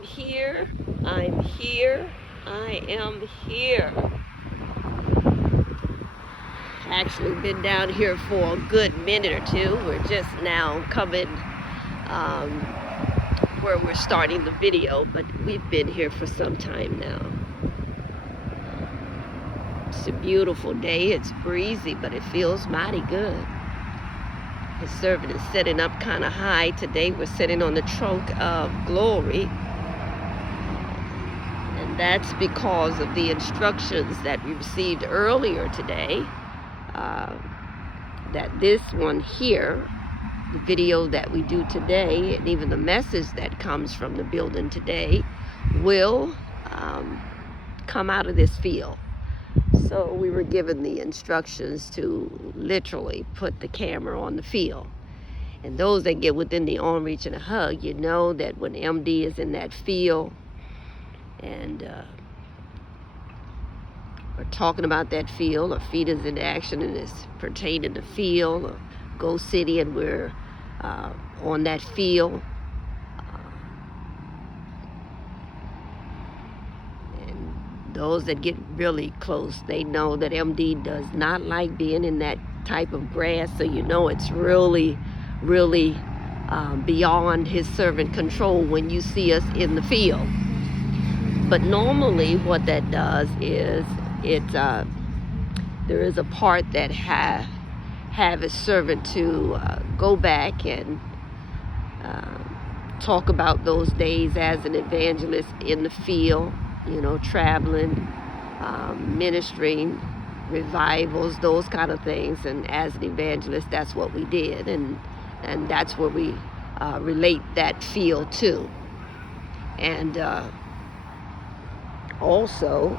am here. I'm here. I am here. Actually been down here for a good minute or two. We're just now coming where we're starting the video, but we've been here for some time now. It's a beautiful day. It's breezy, but it feels mighty good. His servant is sitting up kind of high. Today we're sitting on the trunk of glory. And that's because of the instructions that we received earlier today. That this one here, the video that we do today, and even the message that comes from the building today, will come out of this field. So we were given the instructions to literally put the camera on the field. And those that get within the arm reach and a hug, you know that when MD is in that field and we're talking about that field, or feet is in action and it's pertaining to field, or Go City and we're on that field. Those that get really close, they know that MD does not like being in that type of grass, so you know it's really, really beyond his servant control when you see us in the field. But normally what that does is there is a part that have his servant to go back and talk about those days as an evangelist in the field. You know, traveling, ministering, revivals, those kind of things. And as an evangelist, that's what we did. And that's where we relate that field to. And also,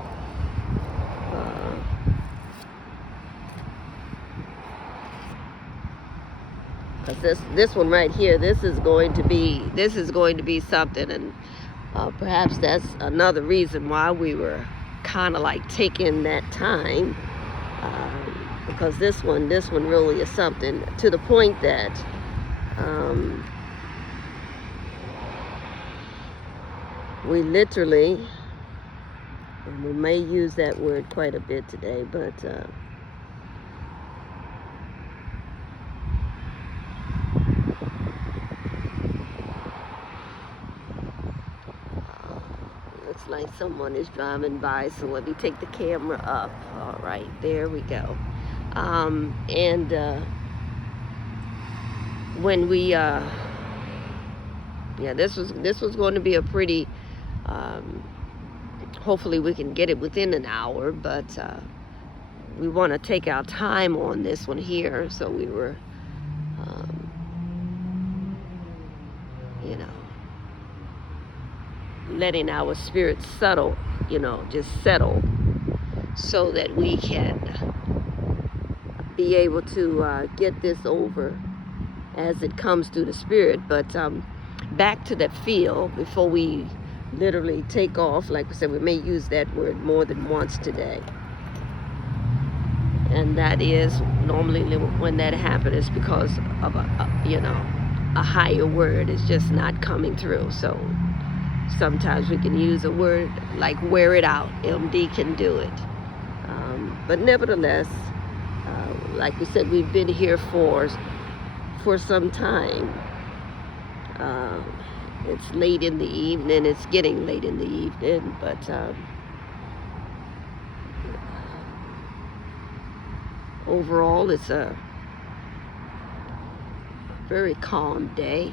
because this one right here, this is going to be something. And perhaps that's another reason why we were kind of like taking that time, because this one really is something, to the point that we literally, and we may use that word quite a bit today, but looks like someone is driving by, so let me take the camera up. All right, there we go. When we this was going to be a pretty hopefully we can get it within an hour, but we want to take our time on this one here, so we were letting our spirit settle, just settle, so that we can be able to get this over as it comes through the spirit. But back to that field, before we literally take off, like we said, we may use that word more than once today. And that is normally when that happens, is because of a higher word is just not coming through. So sometimes we can use a word like wear it out. MD can do it. But nevertheless, like we said, we've been here for some time. It's late in the evening. It's getting late in the evening, but overall, it's a very calm day.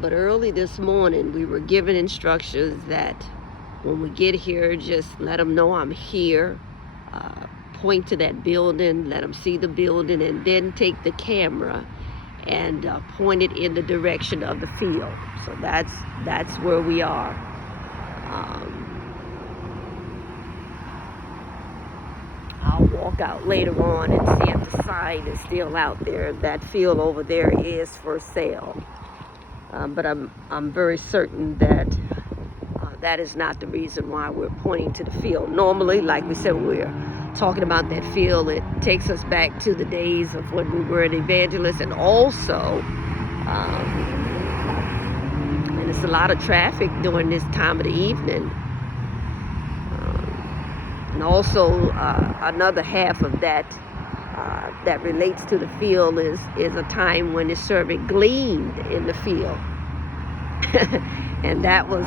But early this morning, we were given instructions that when we get here, just let them know I'm here. Point to that building, let them see the building, and then take the camera and point it in the direction of the field. So that's where we are. I'll walk out later on and see if the sign is still out there. That field over there is for sale. But I'm very certain that that is not the reason why we're pointing to the field. Normally, like we said, we're talking about that field. It takes us back to the days of when we were an evangelist, and also And it's a lot of traffic during this time of the evening. And also another half of that that relates to the field is a time when the servant gleaned in the field. And that was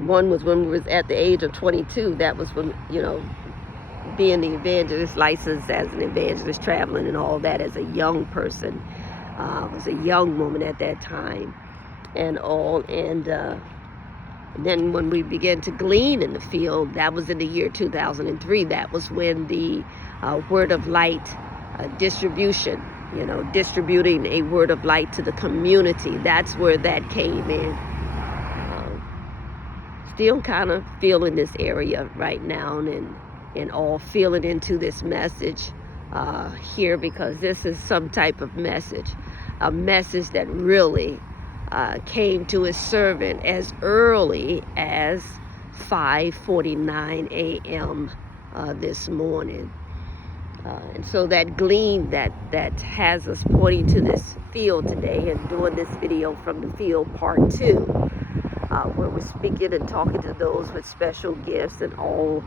one was when we was at the age of 22. That was when, being the evangelist, licensed as an evangelist, traveling and all that as a young person. Was a young woman at that time and all. And then when we began to glean in the field, that was in the year 2003. That was when the Word of Light distribution, distributing a Word of Light to the community. That's where that came in. Still kind of feeling this area right now and all feeling into this message here, because this is some type of message, a message that really came to his servant as early as 5:49 a.m. This morning. And so that glean that has us pointing to this field today and doing this video from the field part 2, where we're speaking and talking to those with special gifts and all,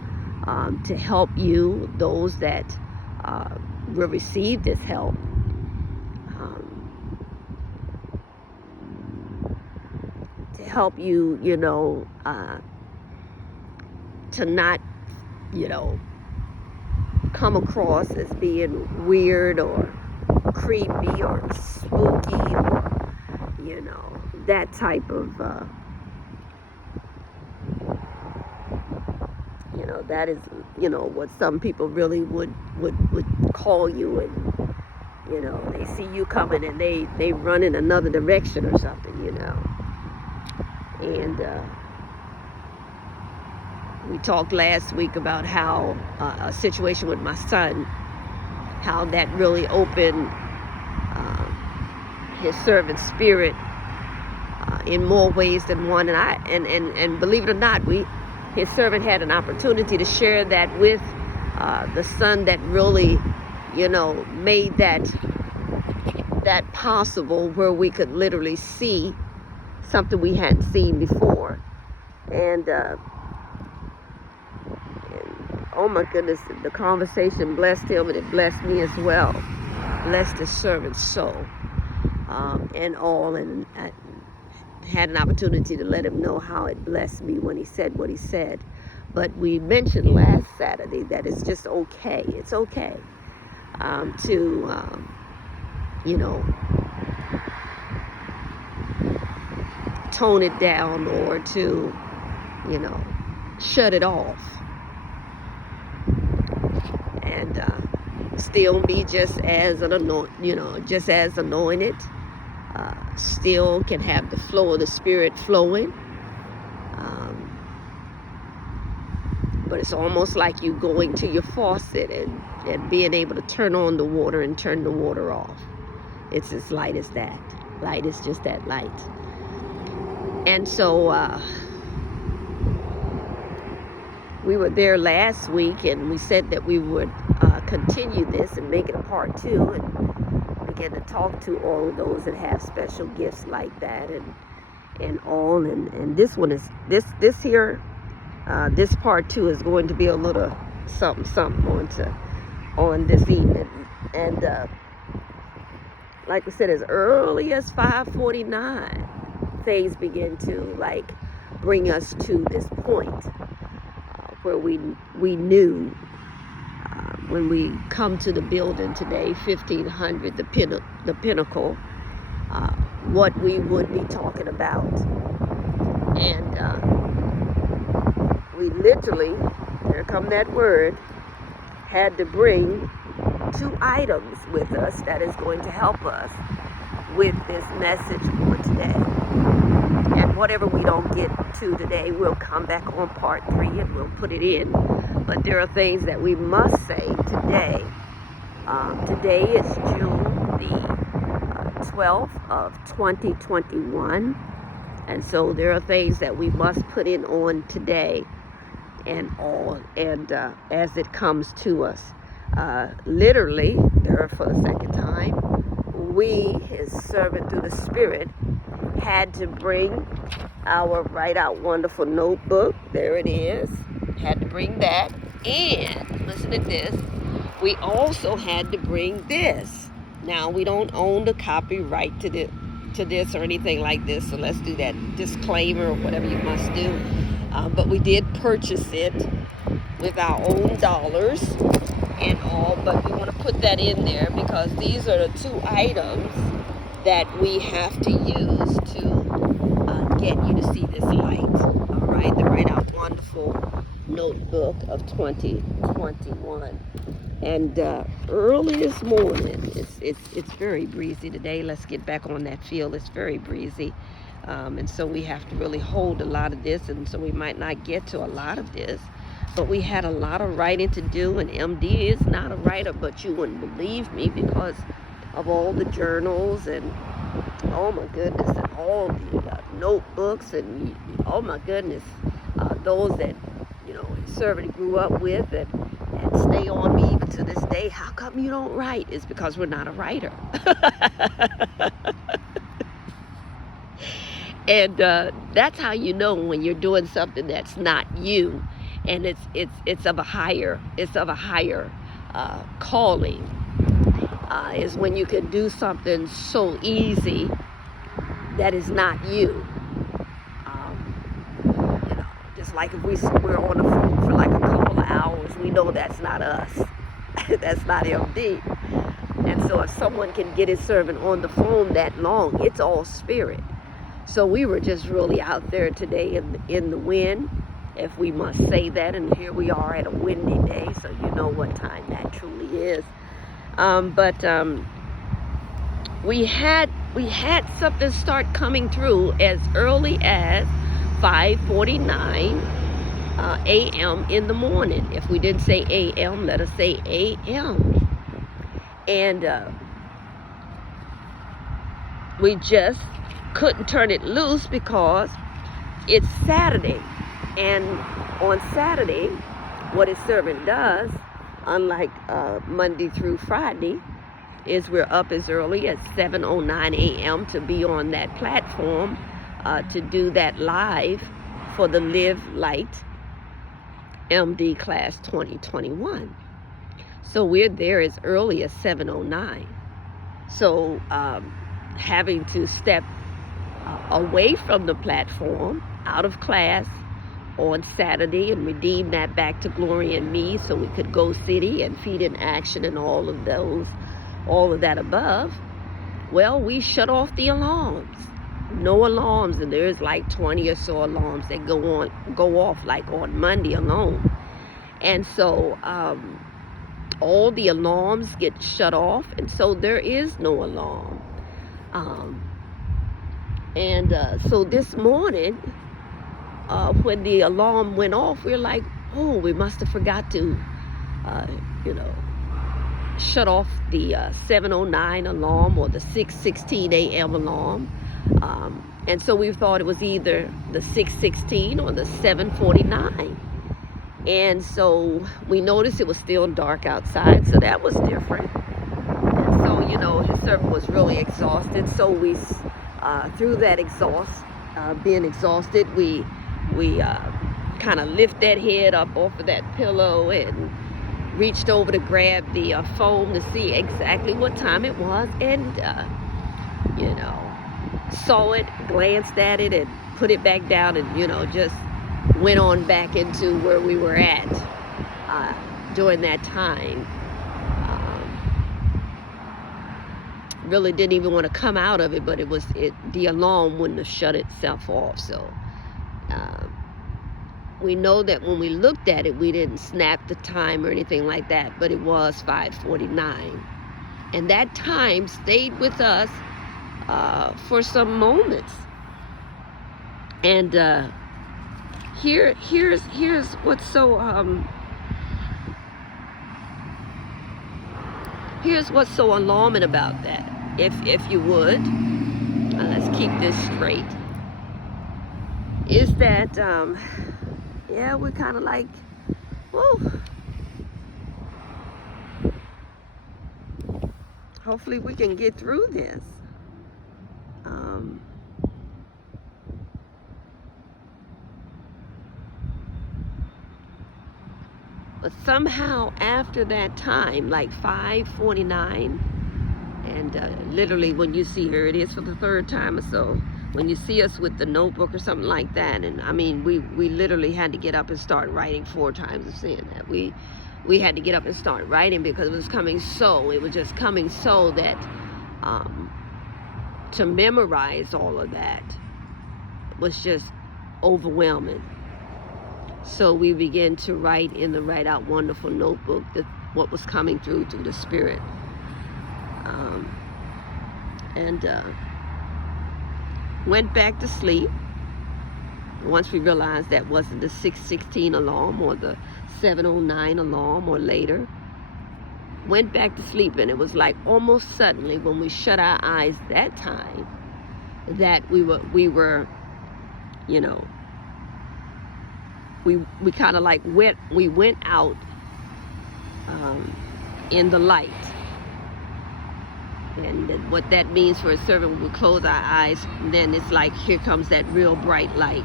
to help you, those that will receive this help, to help you, to not, come across as being weird or creepy or spooky or, that type of, that is, what some people really would call you, and, they see you coming and they run in another direction or something, And we talked last week about how a situation with my son, how that really opened his servant's spirit in more ways than one. And believe it or not, his servant had an opportunity to share that with the son that really, made that possible, where we could literally see something we hadn't seen before. And oh my goodness, the conversation blessed him, and it blessed me as well. Blessed his servant's soul and all. And I had an opportunity to let him know how it blessed me when he said what he said. But we mentioned last Saturday that it's just okay. It's okay to, tone it down or to, shut it off. And still be just as anointed. Still can have the flow of the Spirit flowing. But it's almost like you going to your faucet and being able to turn on the water and turn the water off. It's as light as that. Light is just that light. And so we were there last week, and we said that we would continue this and make it a part 2 and begin to talk to all of those that have special gifts like that and all. And this one is this this part 2 is going to be a little something on this evening. And like I said, as early as 5:49, things begin to bring us to this point where we knew when we come to the building today, 1500, the pinnacle, what we would be talking about. And we literally, here come that word, had to bring 2 items with us that is going to help us with this message for today. And whatever we don't get to today, we'll come back on part 3 and we'll put it in. But there are things that we must say today. Today is June the 12th of 2021. And so there are things that we must put in on today and all, and as it comes to us. literally, there for the second time, we, his servant through the Spirit, had to bring our Write Out Wonderful notebook. There it is. Had to bring that. And, listen to this, we also had to bring this. Now, we don't own the copyright to this or anything like this, so let's do that disclaimer or whatever you must do. But we did purchase it with our own dollars and all, but we want to put that in there because these are the two items that we have to use to get you to see this light. All right, the Write Out Wonderful notebook of 2021. And early this morning, it's very breezy today. Let's get back on that field. It's very breezy. And so we have to really hold a lot of this, and so we might not get to a lot of this. But we had a lot of writing to do, and MD is not a writer, but you wouldn't believe me because of all the journals and, oh my goodness, and all the notebooks and, oh my goodness, those that, you know, his servant grew up with and stay on me even to this day. How come you don't write? It's because we're not a writer. And that's how you know when you're doing something that's not you, and it's of a higher calling. Is when you can do something so easy that is not you. You know, just like if we're on the phone for like a couple of hours, we know that's not us. That's not MD. And so if someone can get his servant on the phone that long, it's all spirit. So we were just really out there today in the wind, if we must say that, and here we are at a windy day, so you know what time that truly is. But we had something start coming through as early as 5:49 a.m. in the morning. If we didn't say a.m., let us say a.m. And we just couldn't turn it loose because it's Saturday. And on Saturday, what his servant does, unlike Monday through Friday, is we're up as early as 7:09 a.m. to be on that platform to do that live for the Live Light MD Class 2021. So we're there as early as 7:09. So having to step away from the platform, out of class on Saturday, and redeem that back to Glory and Me so we could go city and Feet in Action and all of that above. Well, we shut off the alarms. No alarms, and there's like 20 or so alarms that go off like on Monday alone. And so all the alarms get shut off, and so there is no alarm. So this morning, when the alarm went off, we're like, oh, we must have forgot to, shut off the 7:09 alarm or the 6:16 a.m. alarm. And so we thought it was either the 6:16 or the 7:49. And so we noticed it was still dark outside, so that was different. And so, his servant was really exhausted. So we, through that being exhausted, we kind of lift that head up off of that pillow and reached over to grab the phone to see exactly what time it was, and saw it, glanced at it, and put it back down, and just went on back into where we were at during that time. Really didn't even want to come out of it, but the alarm wouldn't have shut itself off. So we know that when we looked at it, we didn't snap the time or anything like that, but it was 5:49. And that time stayed with us for some moments. And here's what's so alarming about that. If you would, let's keep this straight. Is that we're kind of like, whoa. hopefully we can get through this. But somehow after that time, like 5:49, and literally when you see her, it is for the third time or so, when you see us with the notebook or something like that, and I mean, we literally had to get up and start writing 4 times of saying that. We had to get up and start writing because it was just coming so that to memorize all of that was just overwhelming. So we began to write in the Write Out Wonderful notebook what was coming through the Spirit. And went back to sleep once we realized that wasn't the 6:16 alarm or the 7:09 alarm or later. Went back to sleep, and it was like almost suddenly when we shut our eyes that time that we were you know, we kind of like went out in the light. And what that means for a servant, when we close our eyes, then it's like, here comes that real bright light.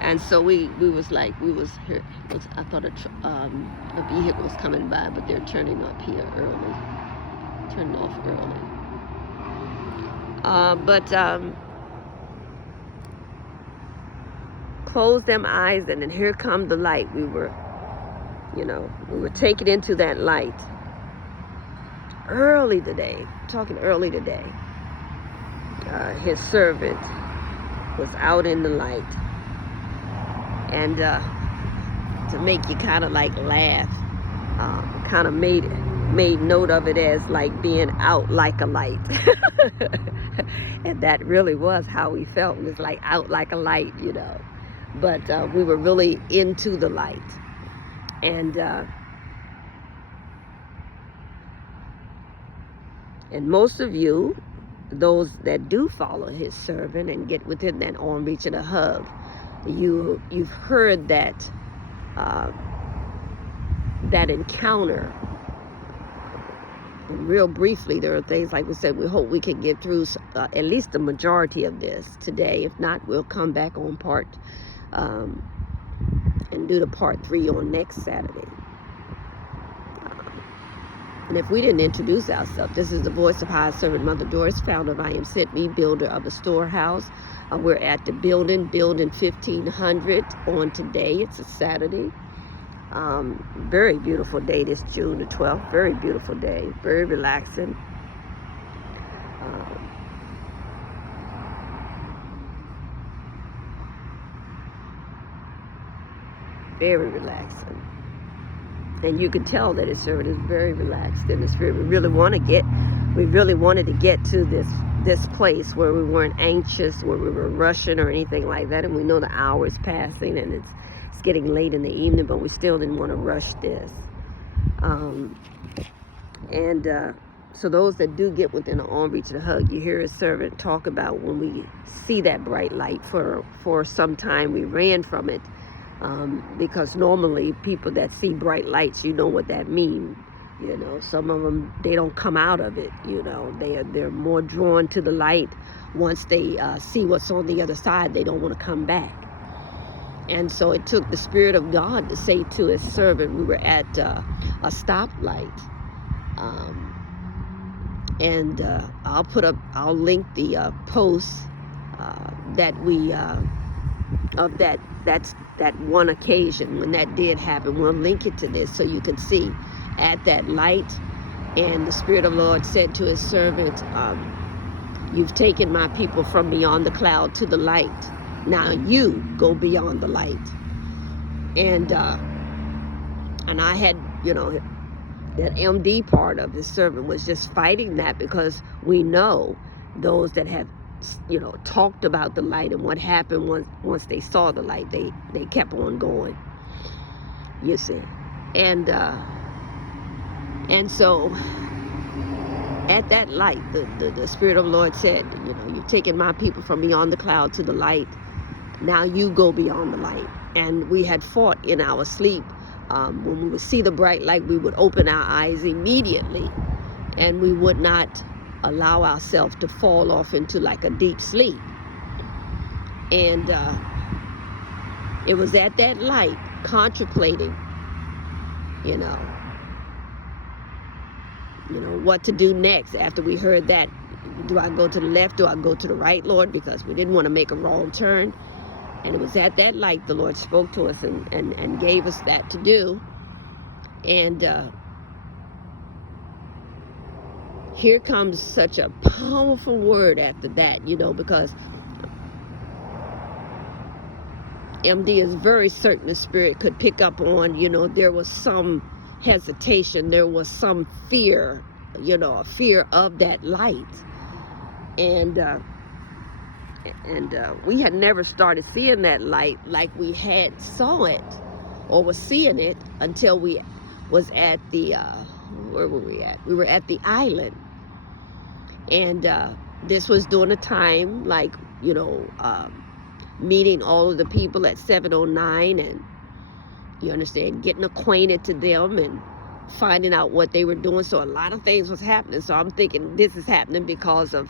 And so we was here. I thought a vehicle was coming by, but they're turning up here early, turning off early. Close them eyes, and then here come the light. We were taken into that light. Early today, his servant was out in the light. And to make you kind of like laugh, kind of made note of it as like being out like a light. And that really was how we felt. It was like out like a light, But we were really into the light. And most of you, those that do follow his servant and get within that arm reach and a hug, you've heard that encounter. And real briefly, there are things like we said, we hope we can get through at least the majority of this today. If not, we'll come back on part and do the part 3 on next Saturday. And if we didn't introduce ourselves, this is the voice of High Servant Mother Doris, founder of I Am Sent Me, builder of the storehouse. We're at the building 1500 on today. It's a Saturday. Very beautiful day, this June the 12th. Very beautiful day. Very relaxing. Very relaxing. And you can tell that his servant is very relaxed in the spirit. We really wanted to get to this place where we weren't anxious, where we were rushing or anything like that. And we know the hour is passing and it's getting late in the evening, but we still didn't want to rush this. So those that do get within an arm reach and a hug, you hear his servant talk about when we see that bright light. For some time we ran from it. Because normally people that see bright lights, you know what that means. Some of them, they don't come out of it. They're more drawn to the light. Once they see what's on the other side, they don't want to come back. And so it took the Spirit of God to say to his servant, we were at a stoplight. I'll link the post that we of that one occasion when that did happen. We'll link it to this so you can see at that light. And the Spirit of the Lord said to his servant, you've taken my people from beyond the cloud to the light. Now you go beyond the light. And I had, that MD part of his servant was just fighting that, because we know those that have talked about the light and what happened once they saw the light, they kept on going, you see. And so at that light, the Spirit of the Lord said, you've taken my people from beyond the cloud to the light. Now you go beyond the light. And we had fought in our sleep. When we would see the bright light, we would open our eyes immediately. and we would not allow ourselves to fall off into like a deep sleep. And it was at that light, contemplating, you know, what to do next after we heard that. Do I go to the left? Do I go to the right, Lord? Because we didn't want to make a wrong turn. And it was at that light the Lord spoke to us and gave us that to do. And here comes such a powerful word after that, because MD is very certain the Spirit could pick up on, there was some hesitation, there was some fear, a fear of that light. And we had never started seeing that light like we had saw it or was seeing it until we was at the, where were we at? We were at the island. And this was during a time like, meeting all of the people at 709, and you understand, getting acquainted to them and finding out what they were doing. So a lot of things was happening. So I'm thinking this is happening because of,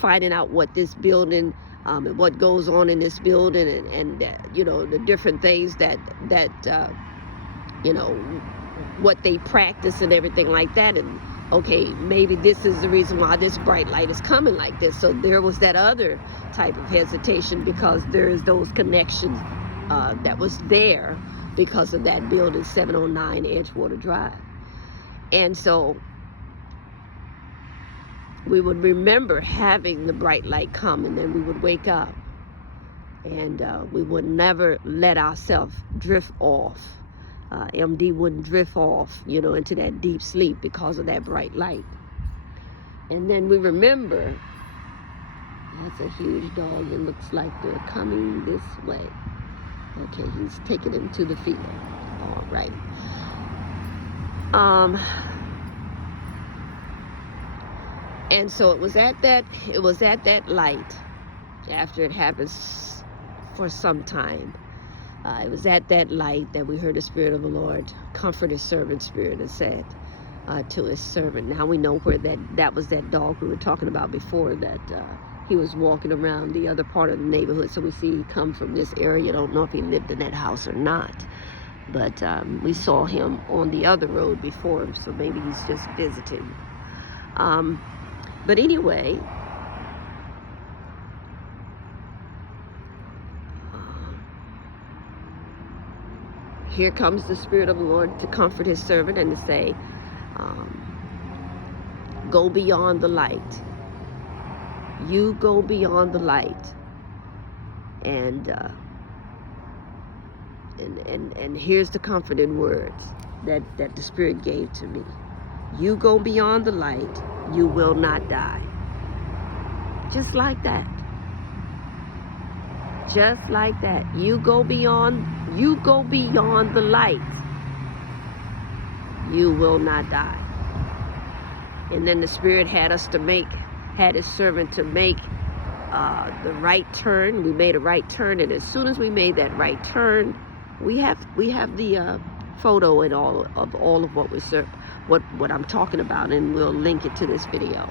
finding out what this building, and what goes on in this building, and the different things that what they practice and everything like that. And okay, maybe this is the reason why this bright light is coming like this. So there was that other type of hesitation, because there's those connections that was there because of that building, 709 Edgewater Drive. And so we would remember having the bright light come, and then we would wake up, and we would never let ourselves drift off. MD wouldn't drift off, into that deep sleep because of that bright light. And then we remember, that's a huge dog. It looks like they're coming this way. Okay, he's taking him to the field. All right. And so it was at that light, after it happens for some time. It was at that light that we heard the Spirit of the Lord comfort His servant Spirit and said to His servant. Now we know where that was that dog we were talking about before, that he was walking around the other part of the neighborhood. So we see he come from this area. Don't know if he lived in that house or not, but we saw him on the other road before him, so maybe he's just visiting. But anyway, here comes the Spirit of the Lord to comfort His servant and to say, go beyond the light. You go beyond the light. And here's the comforting words that the Spirit gave to me. You go beyond the light, you will not die. Just like that. Just like that. You go beyond the light, you will not die. And then the Spirit had His servant to make the right turn. We made a right turn, and as soon as we made that right turn, we have the photo and all of what I'm talking about, and we'll link it to this video.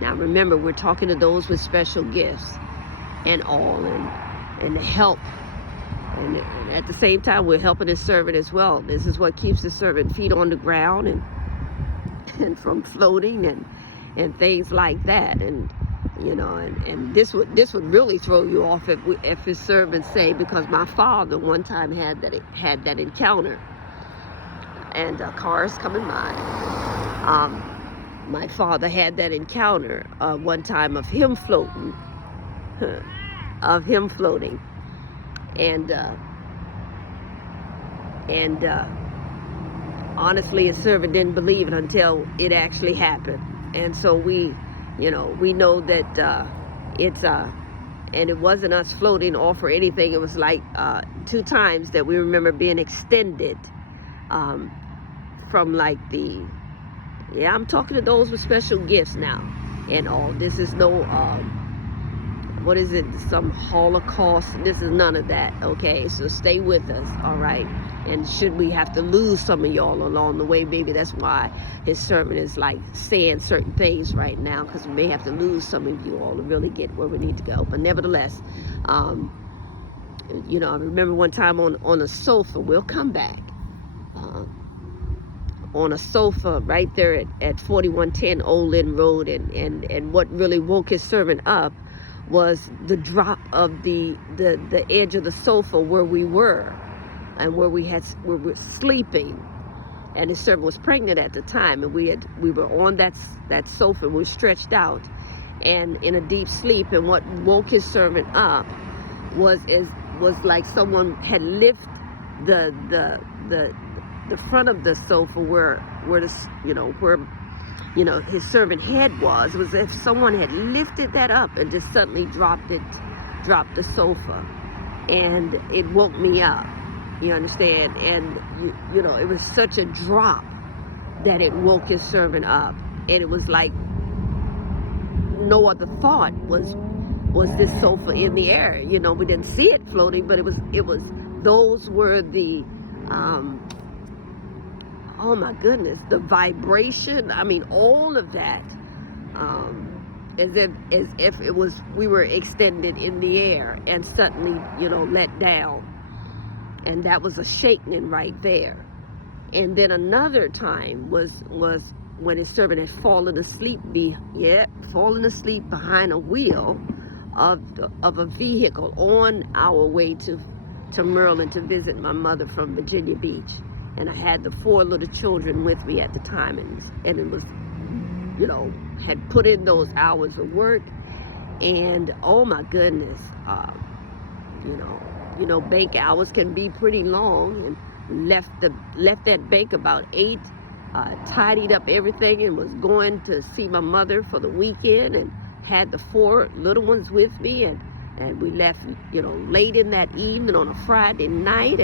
Now remember, we're talking to those with special gifts and all, and the help, and at the same time we're helping His servant as well. This is what keeps the servant feet on the ground and from floating and things like that. And and this would really throw you off if His servants say, because my father one time had that encounter, and cars coming by. My father had that encounter one time of him floating, and honestly, His servant didn't believe it until it actually happened. And so we know that it's and it wasn't us floating off or anything. It was like 2 times that we remember being extended from like I'm talking to those with special gifts now and all. This is no what is it, some Holocaust. This is none of that, okay? So stay with us, all right? And should we have to lose some of y'all along the way, maybe that's why his servant is like saying certain things right now, because we may have to lose some of you all to really get where we need to go. But nevertheless, you know, I remember one time on a sofa, we'll come back, on a sofa right there at 4110 Old Lynn Road, and what really woke his servant up was the drop of the edge of the sofa where we were, and where we were sleeping, and his servant was pregnant at the time, and we were on that sofa, we were stretched out and in a deep sleep, and what woke his servant up was like someone had lifted the front of the sofa where his servant head was. It was as if someone had lifted that up and just suddenly dropped the sofa, and it woke me up. You understand? And you know, it was such a drop that it woke his servant up, and it was like no other thought was this sofa in the air. You know, we didn't see it floating, but it was those were the oh my goodness, the vibration. I mean, all of that, as if it was, we were extended in the air and suddenly, you know, let down. And that was a shaking right there. And then another time was when his servant had fallen asleep behind a wheel of a vehicle on our way to Maryland to visit my mother from Virginia Beach. And I had the 4 little children with me at the time, and it was, you know, had put in those hours of work, and oh my goodness, you know, bank hours can be pretty long, and left that bank about 8, tidied up everything, and was going to see my mother for the weekend, and had the 4 little ones with me, and we left, you know, late in that evening on a Friday night,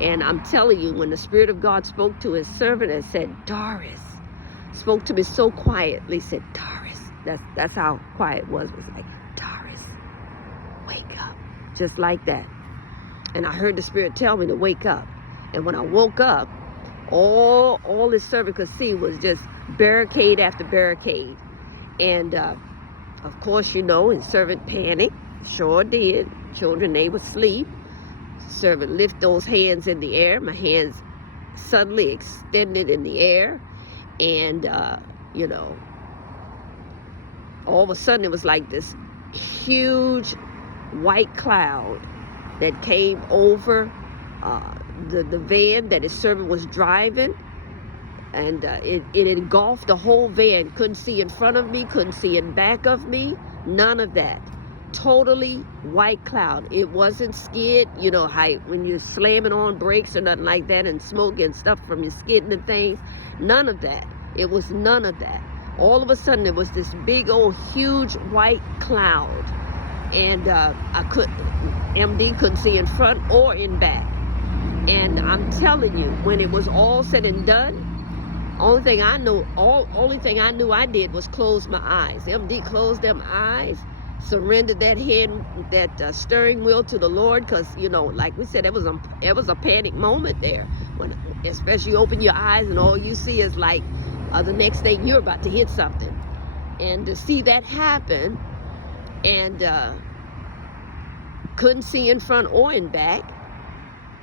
and I'm telling you, when the Spirit of God spoke to his servant and said, Doris, spoke to me so quietly, said, Doris, that's how quiet it was like, Doris, wake up, just like that. And I heard the Spirit tell me to wake up. And when I woke up, all his servant could see was just barricade after barricade. And of course, you know, his servant panicked, sure did. Children, they were asleep. Servant lift those hands in the air. My hands suddenly extended in the air, and you know, all of a sudden it was like this huge white cloud that came over the van that his servant was driving, and it engulfed the whole van. Couldn't see in front of me, couldn't see in back of me, none of that. Totally white cloud. It wasn't skid, you know, how when you're slamming on brakes or nothing like that, and smoke and stuff from your skidding and things. None of that. It was none of that. All of a sudden, it was this big old huge white cloud, and MD couldn't see in front or in back. And I'm telling you, when it was all said and done, only thing I knew I did was close my eyes. MD closed them eyes, surrendered that steering wheel to the Lord, because, you know, like we said, it was a panic moment there, when especially you open your eyes and all you see is like the next thing you're about to hit something. And to see that happen, and couldn't see in front or in back.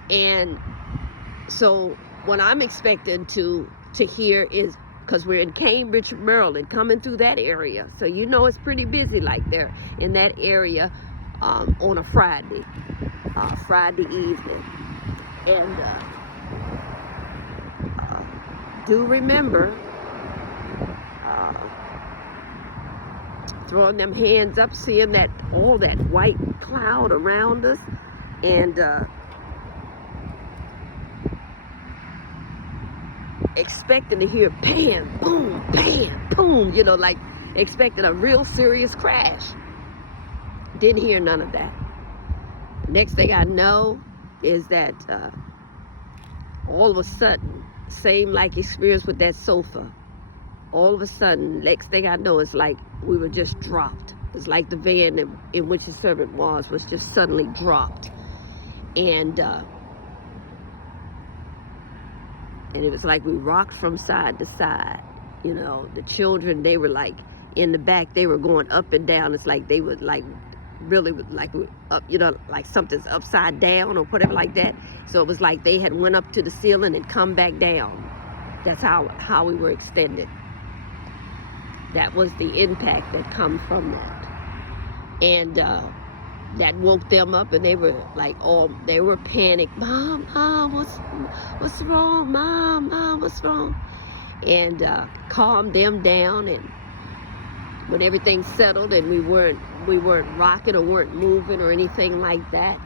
And so what I'm expecting to hear is, because we're in Cambridge, Maryland, coming through that area, so you know it's pretty busy like there in that area on a Friday evening. And do remember throwing them hands up, seeing that all that white cloud around us, and expecting to hear bam, boom, you know, like expecting a real serious crash. Didn't hear none of that. Next thing I know is that all of a sudden, same like experience with that sofa, all of a sudden, next thing I know, it's like we were just dropped. It's like the van in which his servant was just suddenly dropped. And and it was like we rocked from side to side. You know, the children, they were like in the back, they were going up and down. It's like they would like really like up, you know, like something's upside down or whatever like that. So it was like they had went up to the ceiling and come back down. That's how we were extended. That was the impact that come from that. And that woke them up, and they were like, they were panicked. Mom, what's wrong? Mom, what's wrong? And calmed them down. And when everything settled and we weren't rocking or weren't moving or anything like that,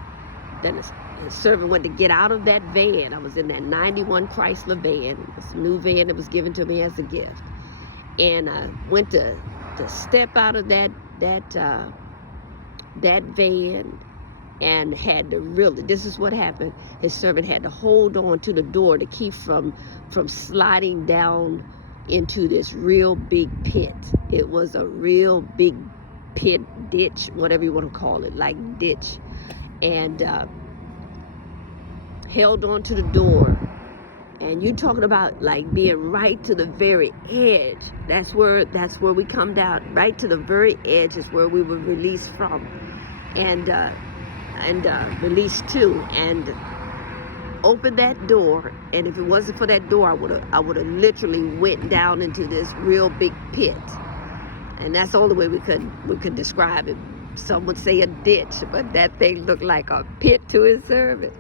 then the servant went to get out of that van. I was in that 91 Chrysler van. It's a new van that was given to me as a gift. And I went to step out of that van, and had to really, this is what happened. His servant had to hold on to the door to keep from sliding down into this real big pit. It was a real big pit, ditch, whatever you want to call it, like ditch. And held on to the door. And you talking about like being right to the very edge. That's where we come down. Right to the very edge is where we were released from, and released to, and opened that door. And if it wasn't for that door, I would have literally went down into this real big pit. And that's the only way we could describe it. Some would say a ditch, but that thing looked like a pit to his servant.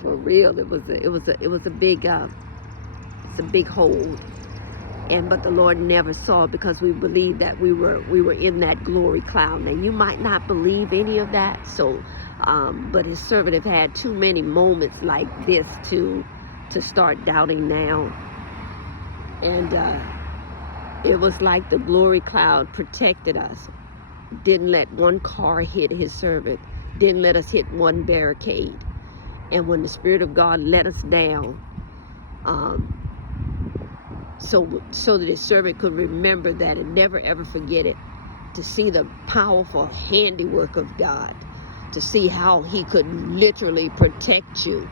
For real, it was a big it's a big hole, but the Lord never saw it, because we believed that we were in that glory cloud. Now you might not believe any of that, so but his servant have had too many moments like this to start doubting now. And it was like the glory cloud protected us, didn't let one car hit his servant, didn't let us hit one barricade. And when the Spirit of God let us down, so that his servant could remember that and never ever forget it, to see the powerful handiwork of God, to see how he could literally protect you.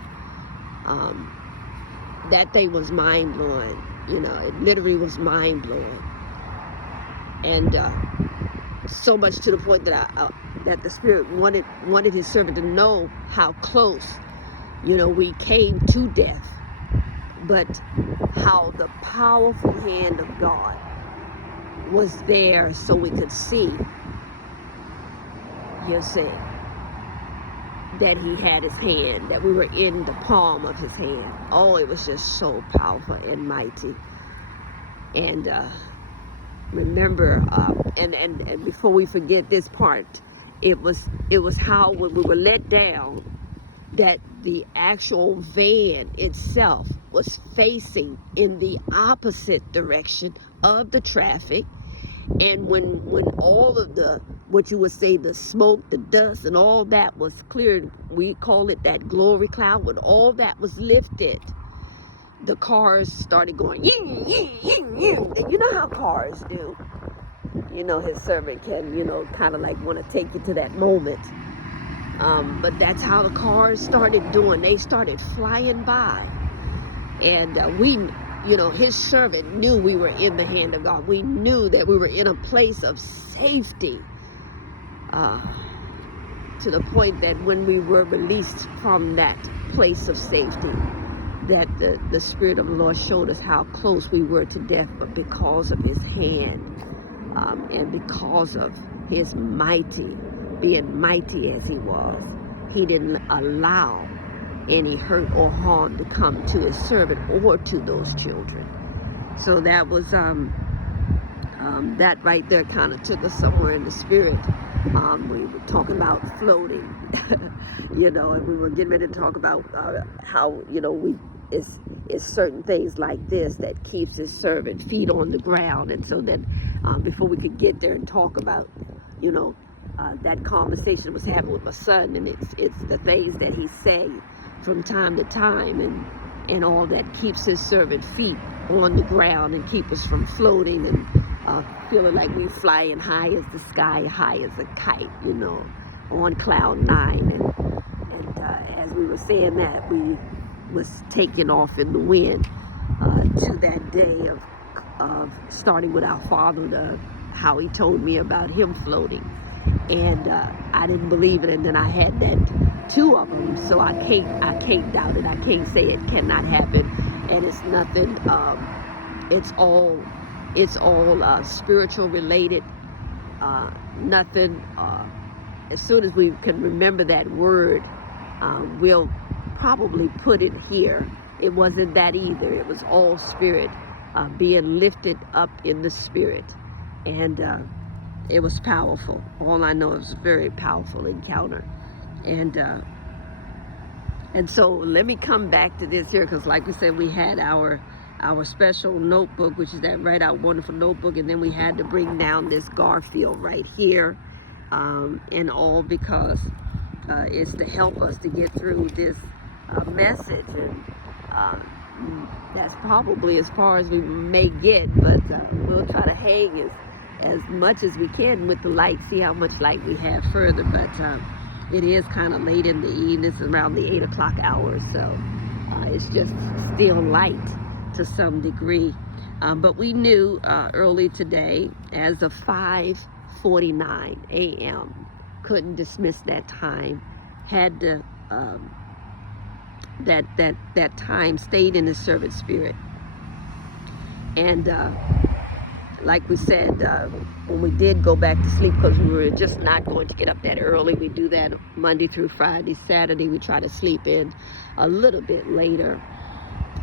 That thing was mind-blowing. You know, it literally was mind-blowing. And so much to the point that that the Spirit wanted his servant to know how close, you know, we came to death, but how the powerful hand of God was there so we could see, you see, that he had his hand, that we were in the palm of his hand. Oh, it was just so powerful and mighty. And remember, and before we forget this part, it was how when we were let down, that the actual van itself was facing in the opposite direction of the traffic. And when all of the, what you would say, the smoke, the dust, and all that was cleared, we call it that glory cloud, when all that was lifted, the cars started going, ying, ying, ying, ying. And you know how cars do. You know, his servant can, you know, kind of like want to take you to that moment. But that's how the cars started doing. They started flying by. And we, you know, his servant knew we were in the hand of God. We knew that we were in a place of safety. To the point that when we were released from that place of safety, that the Spirit of the Lord showed us how close we were to death, but because of his hand, and because of his being mighty as he was, he didn't allow any hurt or harm to come to his servant or to those children. So that was that right there kind of took us somewhere in the spirit. We were talking about floating, you know, and we were getting ready to talk about how, you know, it's certain things like this that keeps his servant feet on the ground. And so then before we could get there and talk about, you know, that conversation was having with my son, and it's the things that he say from time to time, and all that keeps his servant feet on the ground and keep us from floating and feeling like we're flying high as the sky, high as a kite, you know, on cloud 9. And as we were saying that, we was taking off in the wind. to that day of starting with our Father, how he told me about him floating. And I didn't believe it, and then I had that 2 of them, so I can't doubt it. I can't say it cannot happen, and it's nothing. It's all spiritual related. Nothing. As soon as we can remember that word, we'll probably put it here. It wasn't that either. It was all spirit, being lifted up in the spirit, and it was powerful. All I know is a very powerful encounter. And so let me come back to this here, because like we said, we had our special notebook, which is that Write Out Wonderful notebook, and then we had to bring down this Garfield right here, and all because it's to help us to get through this message. And that's probably as far as we may get, but we'll try to hang as much as we can with the light, see how much light we have further. But it is kind of late in the evening. It's around the 8 o'clock hour, so it's just still light to some degree. But we knew early today, as of 5:49 a.m., couldn't dismiss that time, had to that time stayed in the servant spirit. And like we said, when we did go back to sleep, because we were just not going to get up that early, we do that Monday through Friday. Saturday we try to sleep in a little bit later,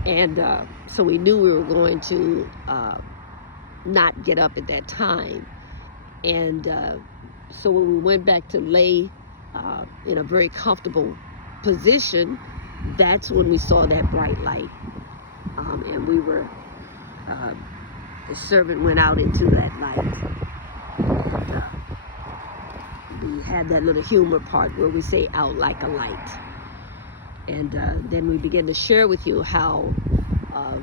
and so we knew we were going to not get up at that time. And so when we went back to lay in a very comfortable position, that's when we saw that bright light, and we were the servant went out into that light. And, we had that little humor part where we say out like a light. And then we began to share with you how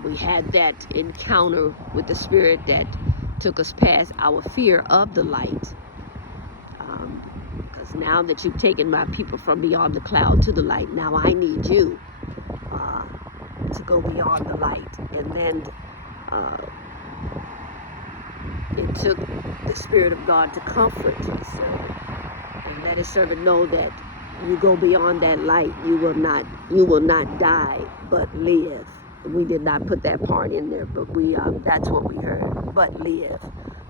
we had that encounter with the Spirit that took us past our fear of the light. Because now that you've taken my people from beyond the cloud to the light, now I need you to go beyond the light. And then it took the Spirit of God to comfort his servant and let his servant know that you go beyond that light, you will not die but live. We did not put that part in there, but we that's what we heard. But live.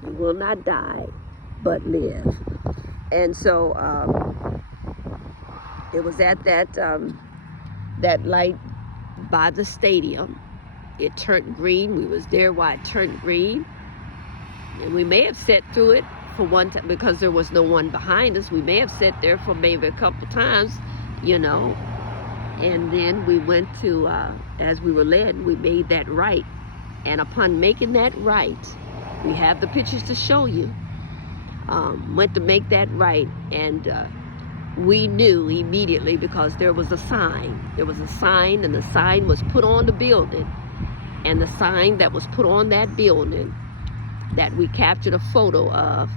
You will not die but live. And so it was at that light by the stadium. It turned green. We was there while it turned green. And we may have sat through it for one time because there was no one behind us. We may have sat there for maybe a couple times, And then we went to, as we were led, we made that right. And upon making that right, we have the pictures to show you. Went to make that right, and we knew immediately because there was a sign. There was a sign, and the sign was put on the building. And the sign that was put on that building, that we captured a photo of,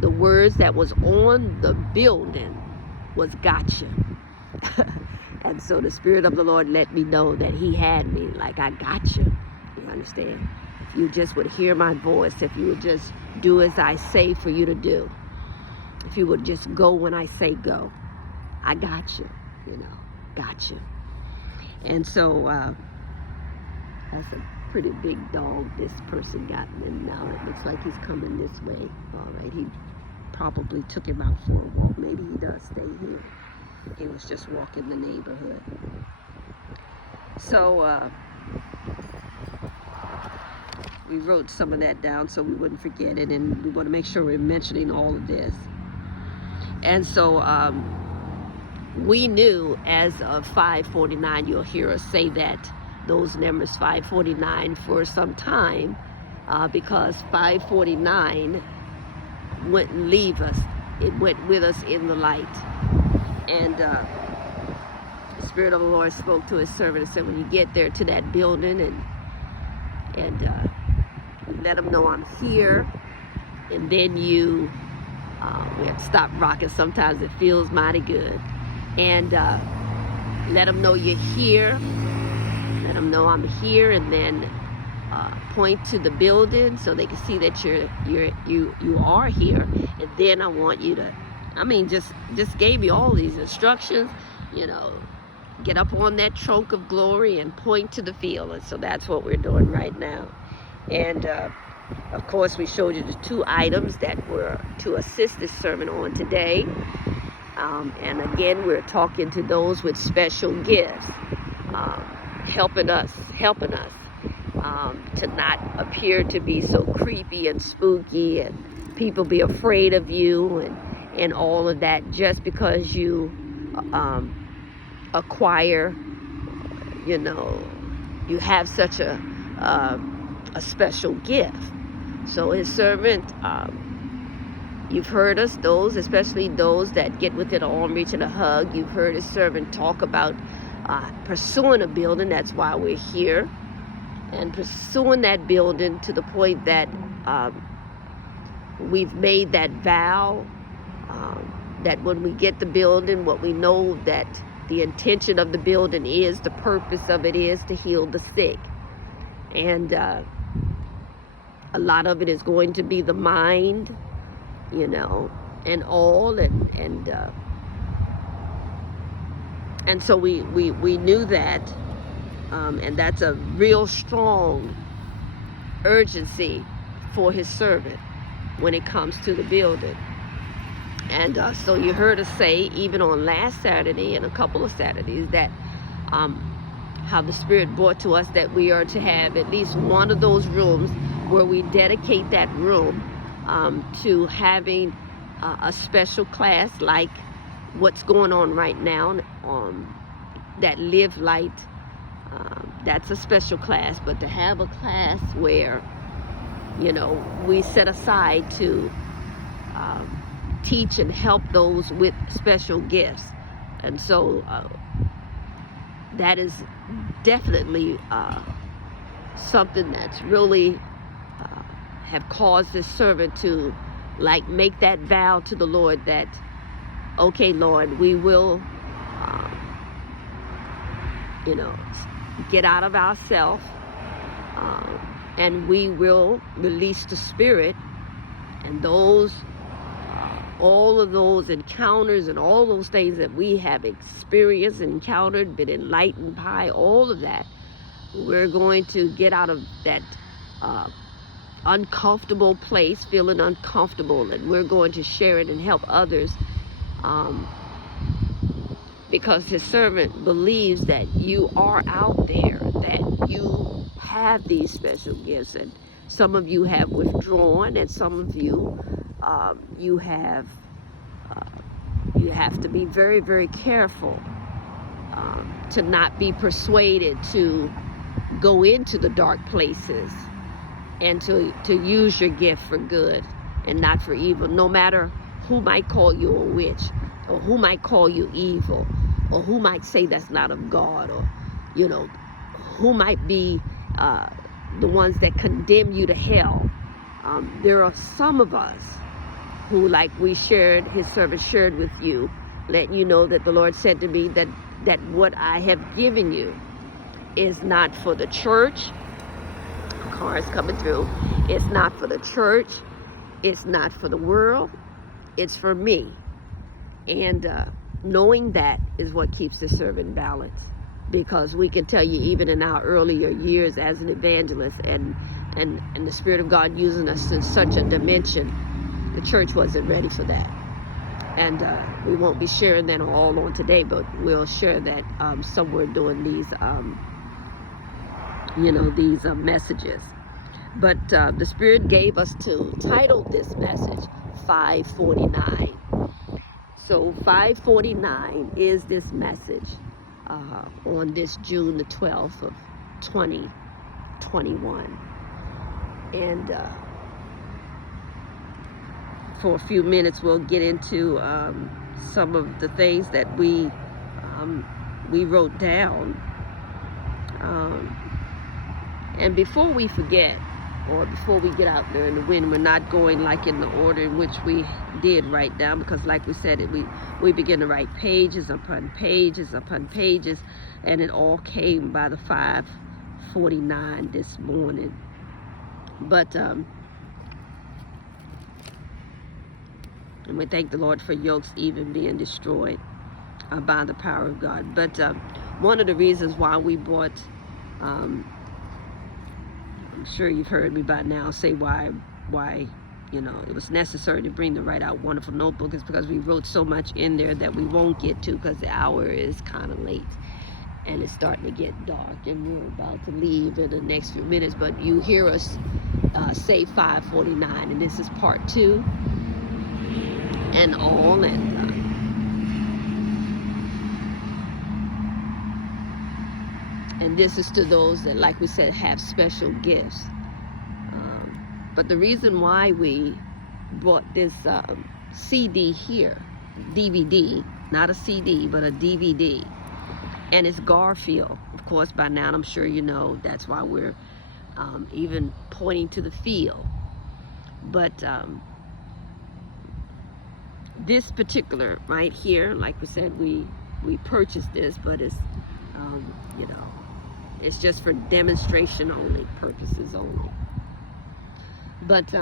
the words that was on the building was gotcha. And so the Spirit of the Lord let me know that he had me, like, I gotcha. You understand? If you just would hear my voice, if you would just do as I say for you to do, if you would just go when I say go, I gotcha, gotcha. And so that's a pretty big dog this person got, and now it looks like he's coming this way. All right, he probably took him out for a walk. Maybe he does stay here. He was just walking the neighborhood. So we wrote some of that down so we wouldn't forget it, and we want to make sure we're mentioning all of this. And so we knew as of 5:49, you'll hear us say that, those numbers 5:49 for some time, because 5:49 wouldn't leave us. It went with us in the light. And the Spirit of the Lord spoke to his servant and said, when you get there to that building, and let them know I'm here, and then we have to stop rocking. Sometimes it feels mighty good. And let them know you're here. Let them know I'm here, and then point to the building so they can see that you are here. And then I want you to, just gave you all these instructions, get up on that trunk of glory and point to the field. And so that's what we're doing right now. And of course, we showed you the 2 items that were to assist this sermon on today. And again, we're talking to those with special gifts, helping us to not appear to be so creepy and spooky, and people be afraid of you and all of that, just because you acquire, you have such a special gift. So his servant, you've heard us, those, especially those that get within arm reach and a hug, you've heard his servant talk about pursuing a building. That's why we're here, and pursuing that building to the point that we've made that vow, that when we get the building, what we know that the intention of the building is, the purpose of it is to heal the sick. And a lot of it is going to be the mind, and all, and so we knew that, and that's a real strong urgency for his servant when it comes to the building. And so you heard us say, even on last Saturday and a couple of Saturdays, that how the Spirit brought to us that we are to have at least one of those rooms where we dedicate that room to having a special class like what's going on right now, that Live Light. That's a special class, but to have a class where, we set aside to teach and help those with special gifts. And so that is definitely something that's really have caused this servant to make that vow to the Lord that, okay, Lord, we will get out of ourselves, and we will release the Spirit, and those all of those encounters and all those things that we have experienced, encountered, been enlightened by, all of that, we're going to get out of that uncomfortable place, feeling uncomfortable, and we're going to share it and help others, because his servant believes that you are out there, that you have these special gifts, and some of you have withdrawn, and some of you you have to be very, very careful to not be persuaded to go into the dark places and to use your gift for good and not for evil, no matter who might call you a witch, or who might call you evil, or who might say that's not of God, or who might be the ones that condemn you to hell. There are some of us who, like we shared, his servant shared with you, letting you know that the Lord said to me that what I have given you is not for the church. Cars coming through. It's not for the church. It's not for the world. It's for me. And knowing that is what keeps the servant balanced. Because we can tell you, even in our earlier years as an evangelist, and the Spirit of God using us in such a dimension, the church wasn't ready for that. And we won't be sharing that all on today, but we'll share that somewhere during these messages. But the Spirit gave us to title this message 549. So 549 is this message on this June the 12th of 2021. And for a few minutes we'll get into some of the things that we wrote down. And before we forget, or before we get out there in the wind, we're not going like in the order in which we did write down, because like we said, we begin to write pages upon pages upon pages, and it all came by the 5:49 this morning. But and we thank the Lord for yokes even being destroyed by the power of God. But one of the reasons why we brought, I'm sure you've heard me by now say why it was necessary to bring the Write Out Wonderful Notebook, is because we wrote so much in there that we won't get to, because the hour is kind of late and it's starting to get dark and we're about to leave in the next few minutes. But you hear us say 5:49, and this is part 2 and all. And this is to those that, like we said, have special gifts. But the reason why we brought this CD here, DVD, not a CD, but a DVD, and it's Garfield. Of course, by now, I'm sure you know, that's why we're even pointing to the field. But this particular right here, like we said, we purchased this, but it's, it's just for demonstration only, purposes only. But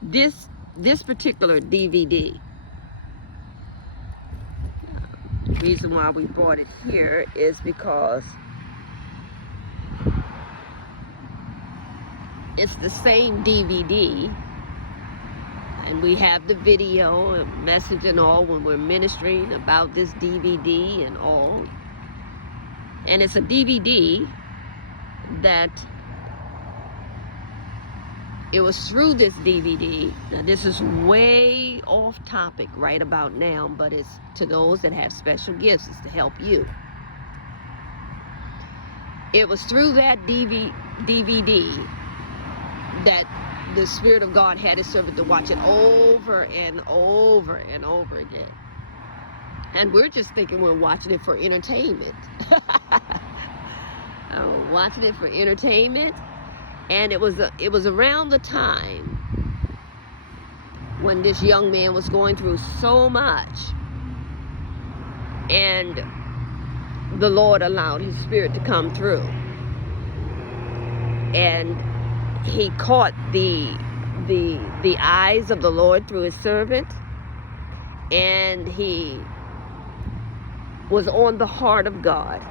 this particular DVD, the reason why we brought it here is because it's the same DVD, and we have the video and message and all when we're ministering about this DVD and all. And it's a DVD that it was through this DVD. Now this is way off topic right about now, but it's to those that have special gifts. It's to help you. It was through that DVD that the Spirit of God had His servant to watch it over and over and over again. And we're just thinking we're watching it for entertainment. Watching it for entertainment. And it was around the time when this young man was going through so much, and the Lord allowed His Spirit to come through, and he caught the eyes of the Lord through His servant, and he was on the heart of God.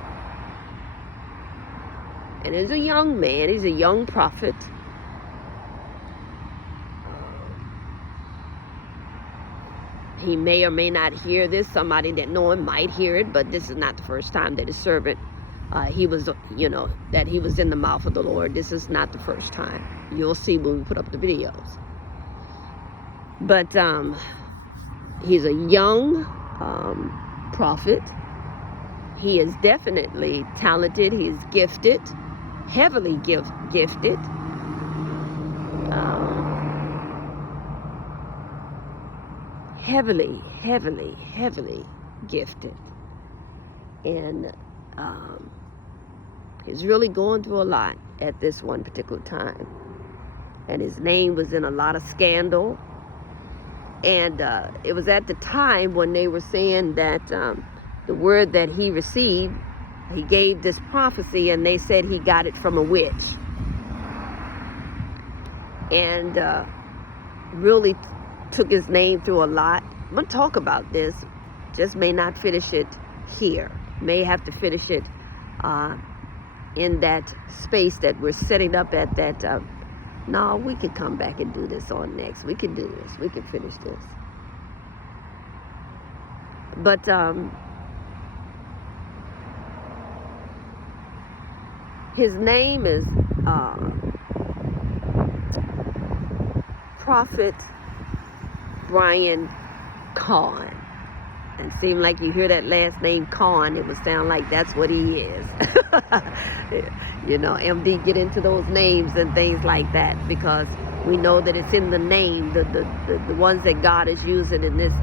And as a young man, he's a young prophet. He may or may not hear this. Somebody that know him might hear it, but this is not the first time that his servant, he was, that he was in the mouth of the Lord. This is not the first time. You'll see when we put up the videos. But he's a young prophet. He is definitely talented. He's gifted. Heavily gifted. Heavily gifted. And he's really going through a lot at this one particular time. And his name was in a lot of scandal. And it was at the time when they were saying that the word that he received, he gave this prophecy, and they said he got it from a witch. And really took his name through a lot. I'm going to talk about this. Just may not finish it here. May have to finish it in that space that we're setting up at that. No, we could come back and do this on next. We can do this. We can finish this. But his name is Prophet Brian Kahn. And it seemed like you hear that last name Kahn, it would sound like that's what he is. MD get into those names and things like that, because we know that it's in the name, the ones that God is using in this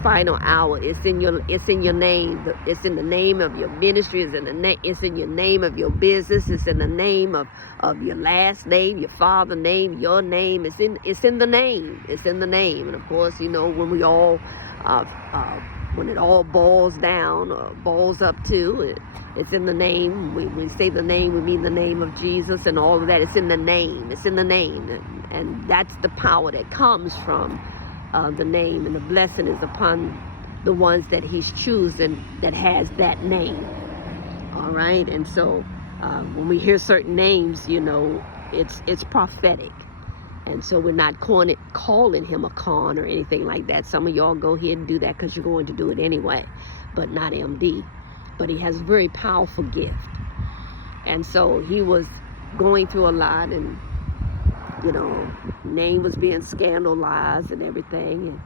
final hour. It's in your name. It's in the name of your ministry. It's in your name of your business. It's in the name of your last name, your father's name, your name. It's in the name. It's in the name. And of course, when we all when it all boils down or boils up to, it's in the name. We say the name, we mean the name of Jesus and all of that. It's in the name. It's in the name. And that's the power that comes from the name. And the blessing is upon the ones that he's choosing that has that name. All right? And so when we hear certain names, you know, it's prophetic. And so we're not calling him a con or anything like that. Some of y'all go ahead and do that because you're going to do it anyway, but not MD. But he has a very powerful gift. And so he was going through a lot, and, you know, name was being scandalized and everything.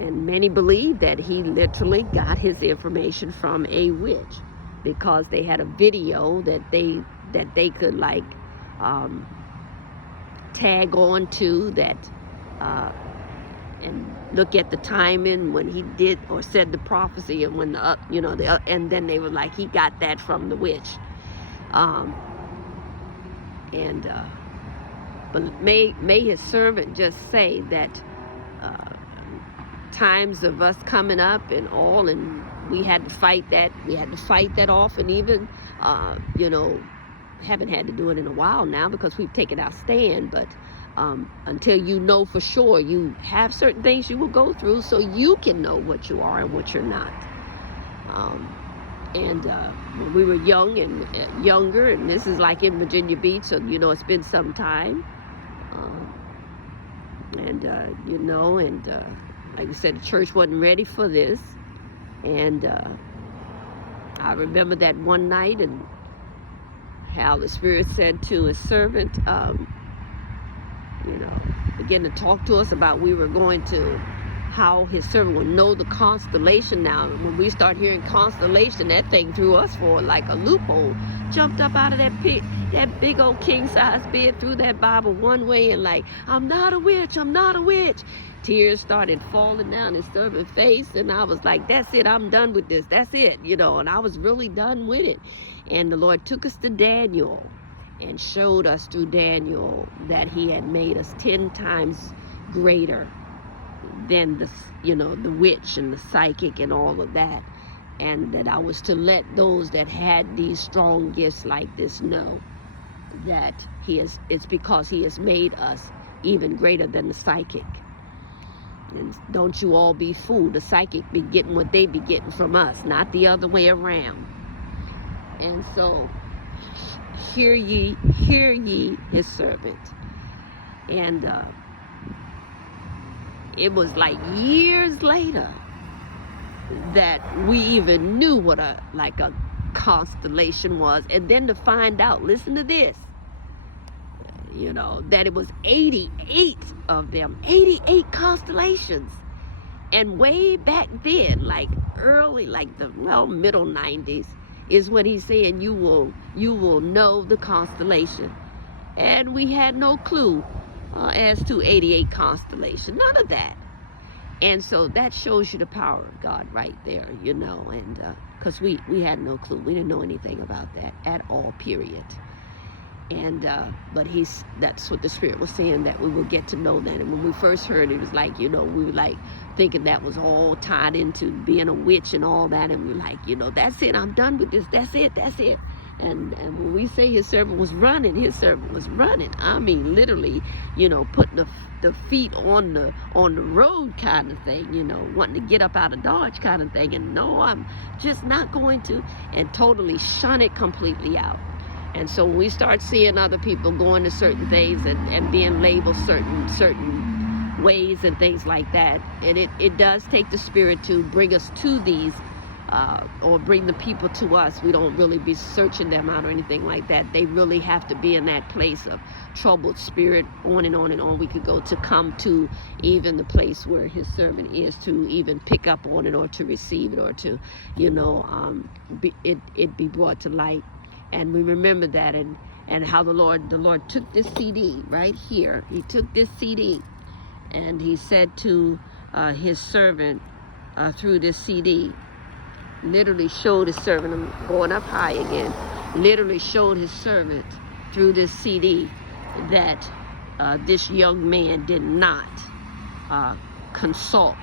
And many believe that he literally got his information from a witch, because they had a video that they could like tag on to that and look at the timing when he did or said the prophecy, and when and then they were like, he got that from the witch. But may his servant just say that times of us coming up and all, and we had to fight that off, and even you know, haven't had to do it in a while now because we've taken our stand. But until you know for sure, you have certain things you will go through so you can know what you are and what you're not. When we were young and younger, and this is like in Virginia Beach, so you know it's been some time. You know, like I said, the church wasn't ready for this. And I remember that one night, and how the Spirit said to his servant, you know, began to talk to us about how his servant would know the constellation. Now, when we start hearing constellation, that thing threw us for like a loophole. Jumped up out of that big old king-size bed, threw that Bible one way, and like, I'm not a witch, I'm not a witch. Tears started falling down his servant's face, and I was like, that's it, I'm done with this, that's it, you know, and I was really done with it. And the Lord took us to Daniel and showed us through Daniel that he had made us 10 times greater than the witch and the psychic and all of that. And that I was to let those that had these strong gifts like this know that it's because he has made us even greater than the psychic. And don't you all be fooled. The psychic be getting what they be getting from us, not the other way around. And so, hear ye his servant. And it was like years later that we even knew what a constellation was. And then to find out, listen to this, you know, that it was 88 of them, 88 constellations. And way back then, like early, like the middle 90s, is when he's saying you will know the constellation. And we had no clue as to 88 constellation, none of that. And so that shows you the power of God right there, you know, and because we had no clue. We didn't know anything about that at all, period. And but that's what the Spirit was saying, that we will get to know that. And when we first heard it, it was like, you know, we were like thinking that was all tied into being a witch and all that. And we were like, you know, that's it, I'm done with this, that's it. And when we say his servant was running, I mean, literally, you know, putting the feet on the road kind of thing, you know, wanting to get up out of Dodge kind of thing. And no, I'm just not going to, and totally shun it completely out. And so when we start seeing other people going to certain things and being labeled certain ways and things like that, and it does take the Spirit to bring us to these, or bring the people to us. We don't really be searching them out or anything like that. They really have to be in that place of troubled spirit, on and on and on. We could go to come to even the place where his servant is, to even pick up on it or to receive it, or to, you know, it be brought to light. And we remember that, and how the Lord took this CD right here. He took this CD and he said to his servant through this CD, literally showed his servant, I'm going up high again, literally showed his servant through this CD that this young man did not consult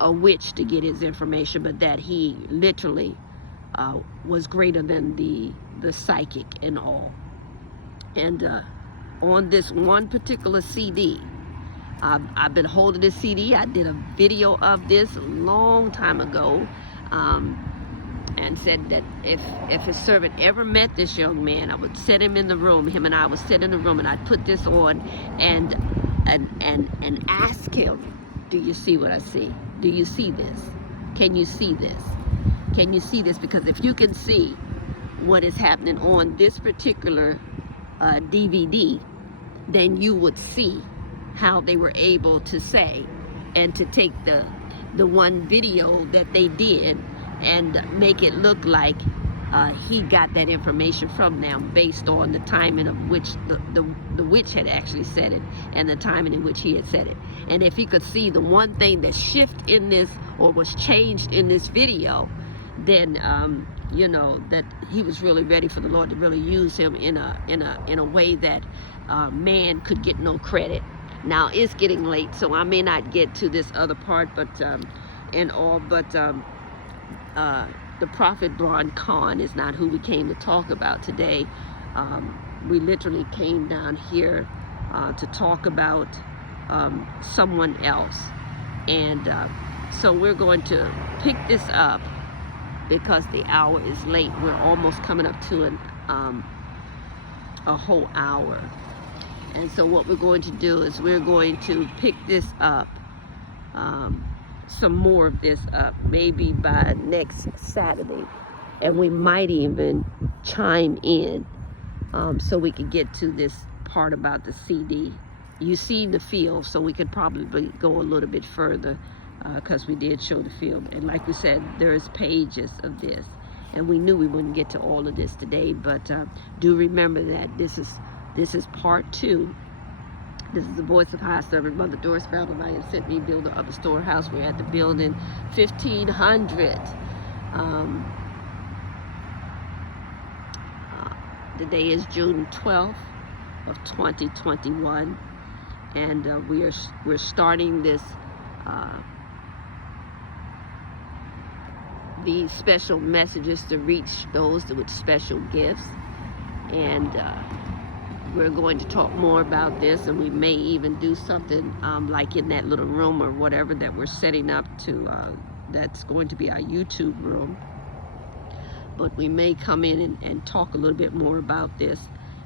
a witch to get his information, but that he literally was greater than the psychic and all. And on this one particular CD, I've been holding this CD. I did a video of this a long time ago, and said that if his servant ever met this young man, I would set him in the room. Him and I would sit in the room, and I'd put this on and ask him, do you see what I see? Do you see this? Can you see this? Can you see this? Because if you can see what is happening on this particular DVD, then you would see how they were able to say and to take the one video that they did and make it look like he got that information from them based on the timing of which the witch had actually said it and the timing in which he had said it. And if he could see the one thing that shifted in this or was changed in this video, then you know that he was really ready for the Lord to really use him in a way that man could get no credit. Now it's getting late, so I may not get to this other part, but the prophet Bron Khan is not who we came to talk about today. We literally came down here to talk about someone else, and so we're going to pick this up because the hour is late. We're almost coming up to a whole hour. And so what we're going to do is we're going to pick this up, some more of this up, maybe by next Saturday. And we might even chime in so we can get to this part about the CD. You see the field, so we could probably go a little bit further because we did show the field. And like we said, there's pages of this. And we knew we wouldn't get to all of this today, but do remember that this is part 2. This is the voice of High Servant Mother Doris Fountain. I have sent me builder of the storehouse. We're at the building 1500. The day is June 12th of 2021, and we're starting this these special messages to reach those with special gifts, and we're going to talk more about this, and we may even do something like in that little room or whatever that we're setting up to, that's going to be our YouTube room. But we may come in and talk a little bit more about this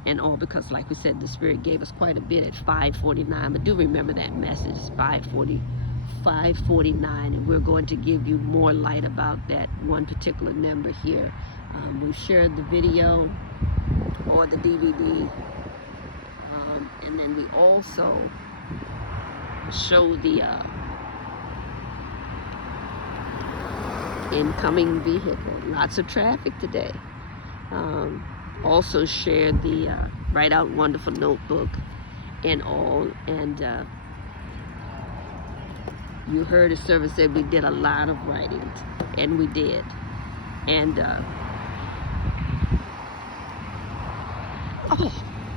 and all, because like we said, the Spirit gave us quite a bit at 5:49. But do remember that message, 5:49, and we're going to give you more light about that one particular number here. We've shared the video or the DVD. And then we also show the incoming vehicle. Lots of traffic today. Also share the Write Out Wonderful notebook and all. And you heard the service said we did a lot of writing, and we did. And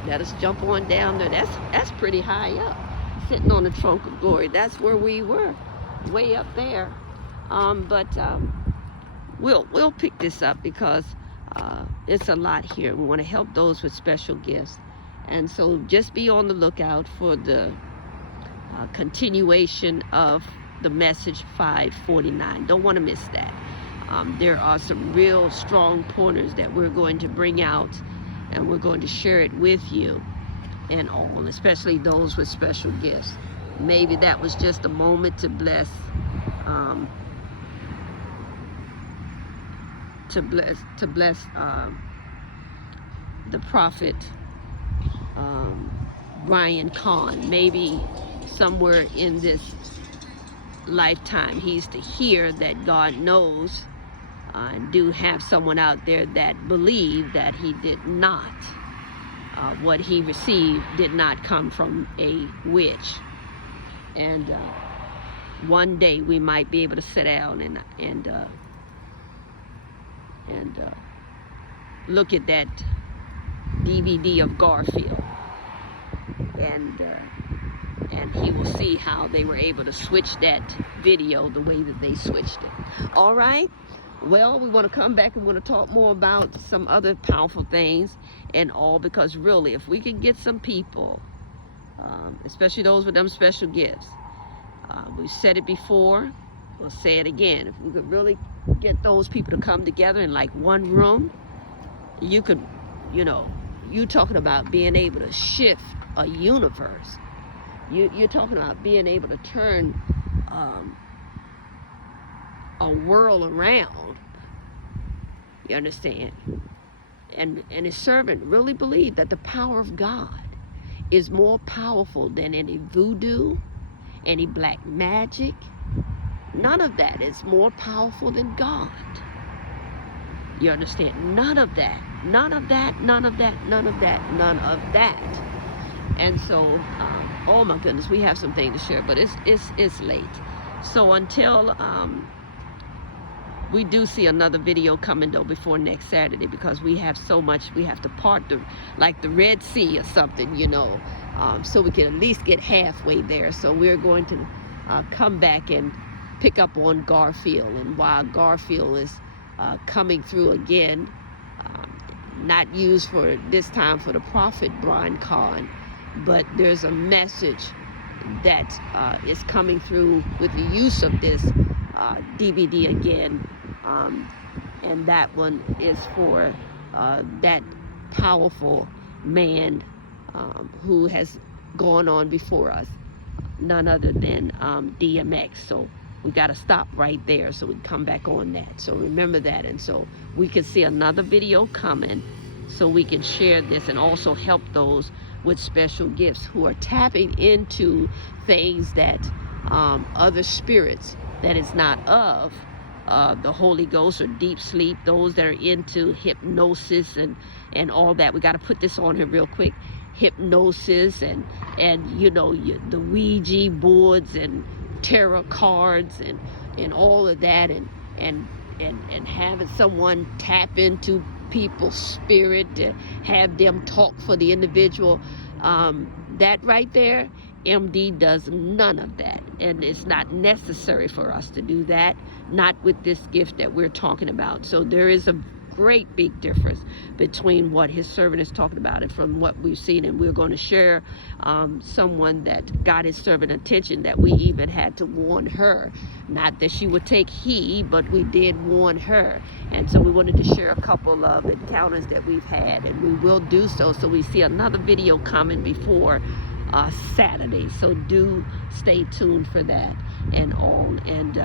let us jump on down there. That's pretty high up, sitting on the trunk of glory. That's where we were, way up there. We'll pick this up because it's a lot here. We want to help those with special gifts, and so just be on the lookout for the continuation of the message 5:49. Don't want to miss that. There are some real strong pointers that we're going to bring out, and we're going to share it with you and all, especially those with special gifts. Maybe that was just a moment to bless, the prophet Brian Kahn. Maybe somewhere in this lifetime he's to hear that God knows, and do have someone out there that believe that he did not, what he received did not come from a witch. And one day we might be able to sit down and look at that DVD of Garfield and and he will see how they were able to switch that video the way that they switched it. All right. Well, we want to come back and we want to talk more about some other powerful things and all, because really, if we can get some people, especially those with them special gifts, we've said it before, we'll say it again. If we could really get those people to come together in like one room, you could, you talking about being able to shift a universe. You're talking about being able to turn a world around. You understand? And his servant really believed that the power of God is more powerful than any voodoo, any black magic. None of that is more powerful than God. You understand? None of that. None of that. None of that. None of that. None of that. And so, oh my goodness, we have something to share, but it's late. So until we do see another video coming though before next Saturday, because we have so much, we have to part like the Red Sea or something, so we can at least get halfway there. So we're going to come back and pick up on Garfield, and while Garfield is coming through again, not used for this time for the prophet Brian Kahn, but there's a message that is coming through with the use of this DVD again, and that one is for that powerful man who has gone on before us, none other than DMX. So we got to stop right there so we can come back on that. So remember that, and so we can see another video coming so we can share this and also help those with special gifts who are tapping into things that other spirits that is not of the Holy Ghost or deep sleep, those that are into hypnosis and all that. We got to put this on here real quick. Hypnosis and the Ouija boards and tarot cards and all of that, and having someone tap into people's spirit to have them talk for the individual. That right there, MD does none of that, and it's not necessary for us to do that, not with this gift that we're talking about. So there is a great big difference between what his servant is talking about and from what we've seen, and we're going to share someone that got his servant attention, that we even had to warn her, not that she would take heed, but we did warn her. And so we wanted to share a couple of encounters that we've had, and we will do so. So we see another video coming before Saturday, so do stay tuned for that and all. And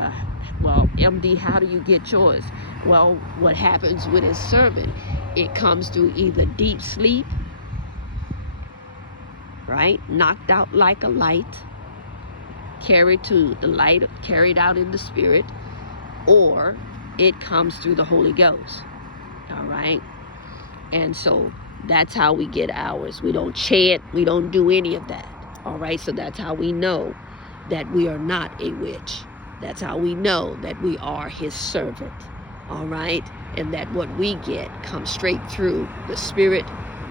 well, MD, how do you get yours? Well, what happens with his servant, it comes through either deep sleep, right, knocked out like a light, carried to the light, carried out in the spirit, or it comes through the Holy Ghost. All right. And so that's how we get ours. We don't chant, we don't do any of that. All right. So that's how we know that we are not a witch. That's how we know that we are his servant. All right. And that what we get comes straight through the spirit,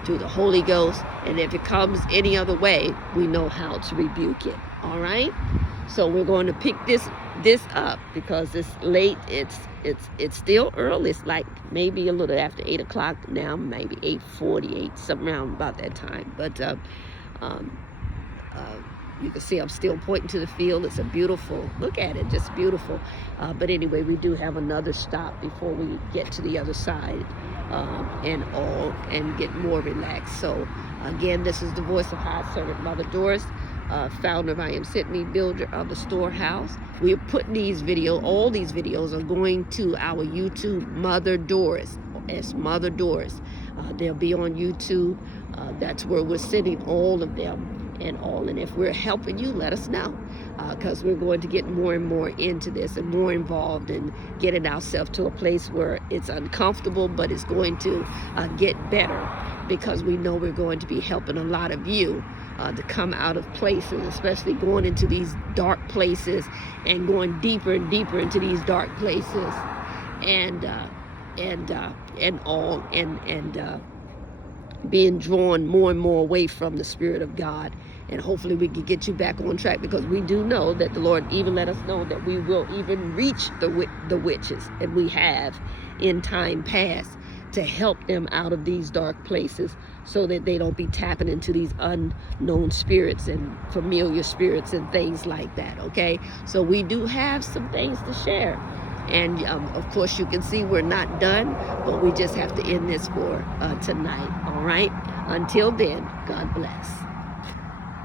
through the Holy Ghost. And if it comes any other way, we know how to rebuke it. All right. So we're going to pick this up because it's late. It's still early. It's like maybe a little after 8 o'clock now, maybe 8:48, something around about that time. But you can see I'm still pointing to the field. It's a beautiful, look at it, just beautiful. But anyway, we do have another stop before we get to the other side and get more relaxed. So again, this is the voice of High Servant Mother Doris, founder of I Am Sent Me, builder of the storehouse. We are putting these videos, all these videos are going to our YouTube, Mother Doris. It's Mother Doris. They'll be on YouTube. That's where we're sending all of them and all. And if we're helping you, let us know, because we're going to get more and more into this and more involved in getting ourselves to a place where it's uncomfortable, but it's going to get better, because we know we're going to be helping a lot of you to come out of places, especially going into these dark places and going deeper and deeper into these dark places and being drawn more and more away from the Spirit of God And hopefully we can get you back on track, because we do know that the Lord even let us know that we will even reach the witches, and we have in time past, to help them out of these dark places, so that they don't be tapping into these unknown spirits and familiar spirits and things like that, okay? So we do have some things to share. And of course, you can see we're not done, but we just have to end this for tonight, all right? Until then, God bless.